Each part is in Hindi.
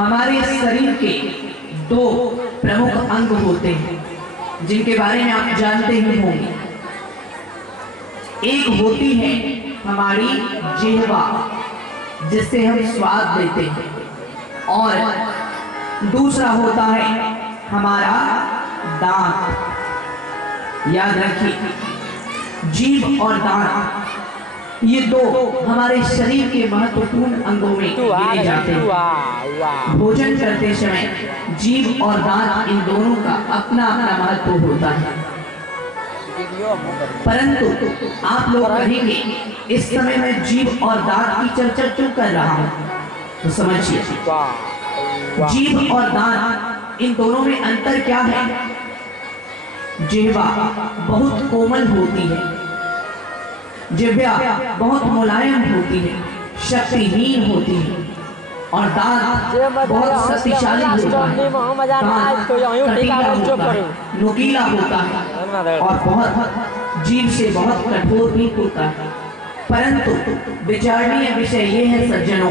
हमारे शरीर के दो प्रमुख अंग होते हैं जिनके बारे में आप जानते ही होंगे। एक होती है हमारी जिह्वा जिससे हम स्वाद लेते हैं, और दूसरा होता है हमारा दांत। याद रखिए, जीभ और दांत ये दो हमारे शरीर के महत्वपूर्ण अंगों में गिने जाते हैं। भोजन करते समय जीभ और दांत इन दोनों का अपना अपना महत्व होता है, परंतु आप लोग कहेंगे इस समय मैं जीभ और दांत की चर्चा क्यों कर रहा हूं, तो समझिए जीभ और दांत इन दोनों में अंतर क्या है। जिह्वा बहुत कोमल होती है, जिह्वा बहुत मुलायम होती है, शक्तिहीन होती है, और दांत बहुत शक्तिशाली होता है। दांत कटीला होता है, नुकीला होता है, और बहुत जीभ से बहुत कठोर भी होता है। परंतु विचारणीय विषय ये है सज्जनों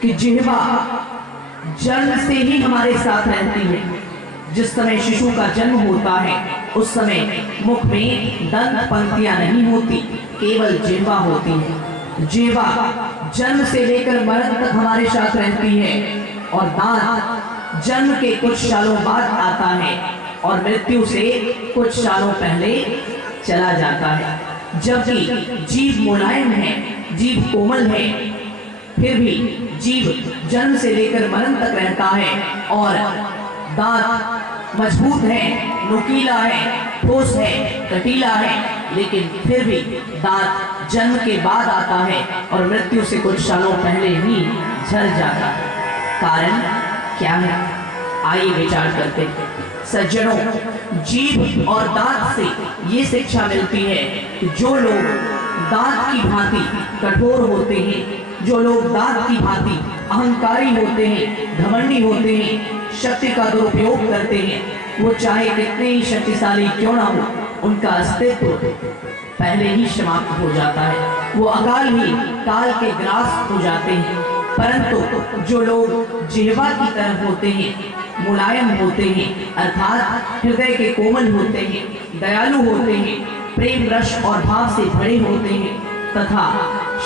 कि जिह्वा जन्म से ही हमारे साथ रहती है। जिस समय शिशु का जन्म होता है उस समय मुख में दंत पंक्तियां नहीं होती, केवल जिह्वा होती है। जिह्वा जन्म से लेकर मरण तक हमारे साथ रहती है, और दांत जन्म के कुछ सालों बाद आता है और मृत्यु से कुछ सालों पहले चला जाता है। जबकि जीभ मुलायम है, जीभ कोमल है, फिर भी जीभ जन्म से लेकर मरण तक रहता है, और दांत मजबूत है, नुकीला है, ठोस है, कटीला है, लेकिन फिर भी दांत जन्म के बाद आता है और मृत्यु से कुछ सालों पहले ही झड़ जाता है। कारण क्या है, आइए विचार करते हैं। सज्जनों, जीभ और दांत से ये शिक्षा मिलती है कि जो लोग दांत की भांति कठोर होते हैं, जो लोग दांत की भांति अहंकारी होते हैं, घमंडी होते हैं, शक्ति का दुरुपयोग करते हैं, वो चाहे कितने ही शक्तिशाली क्यों ना हो, उनका अस्तित्व पहले ही समाप्त हो जाता है। वो अकाल ही काल के ग्रास हो जाते हैं। परंतु जो लोग जिह्वा की तरह होते हैं, मुलायम होते हैं, अर्थात हृदय के कोमल होते हैं, दयालु होते हैं, प्रेम रस और भाव से भरे होते हैं, तथा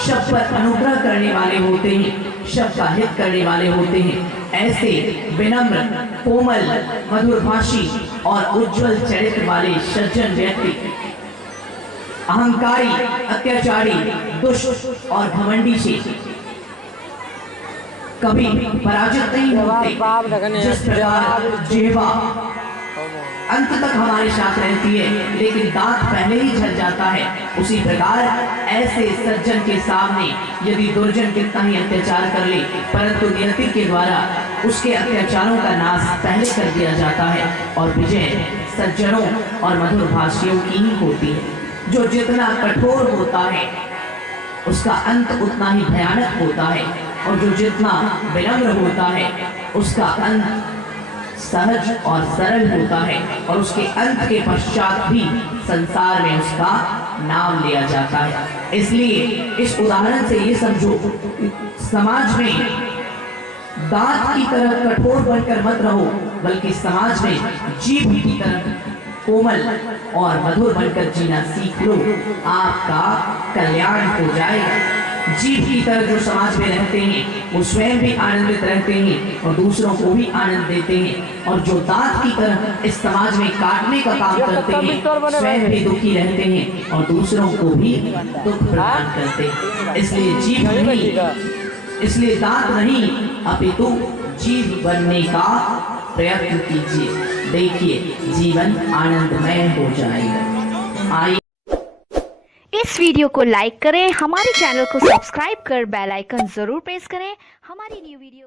शब्द पर अनुग्रह करने वाले होते हैं, शब्द का हित करने वाले होते हैं, ऐसे विनम्र, कोमल, मधुरभाषी और उज्जवल चरित्र वाले सज्जन व्यक्ति अहंकारी, अत्याचारी, दुष्ट और घमंडी से कभी पराजित नहीं होते। जिस प्रकार जिह्वा अंत तक हमारे साथ रहती है लेकिन दांत पहले ही झड़ जाता है, उसी प्रकार ऐसे सज्जन के सामने यदि दुर्जन कितना ही अत्याचार कर ले, परंतु नियति के द्वारा उसके अत्याचारों का नाश पहले कर दिया जाता है और विजय सज्जनों और मधुर भाषियों की ही होती है। जो जितना कठोर होता है उसका अंत उतना ही भयानक होता है, और जो जितना विनम्र होता है उसका अंत सहज और सरल होता है, और उसके अंत के पश्चात भी संसार में उसका नाम लिया जाता है। इसलिए इस उदाहरण से ये समझो, समाज में दांत की तरह कठोर बनकर मत रहो, बल्कि समाज में जीभ की तरह कोमल और मधुर बनकर जीना सीख लो, आपका कल्याण हो जाएगा। जीभ की तरह जो समाज में रहते हैं वो स्वयं भी आनंदित रहते हैं और दूसरों को भी आनंद देते हैं, और जो दांत की तरह इस समाज में काटने का काम करते हैं स्वयं भी दुखी रहते हैं और दूसरों को भी दुख प्रदान करते हैं। इसलिए जीभ नहीं, इसलिए दांत नहीं, अपितु जीभ बनने का प्रयत्न कीजिए। देखिए जीवन आनंदमय हो जाएगा। आइए इस वीडियो को लाइक करें, हमारे चैनल को सब्सक्राइब कर बेल आइकन जरूर प्रेस करें हमारी न्यू वीडियो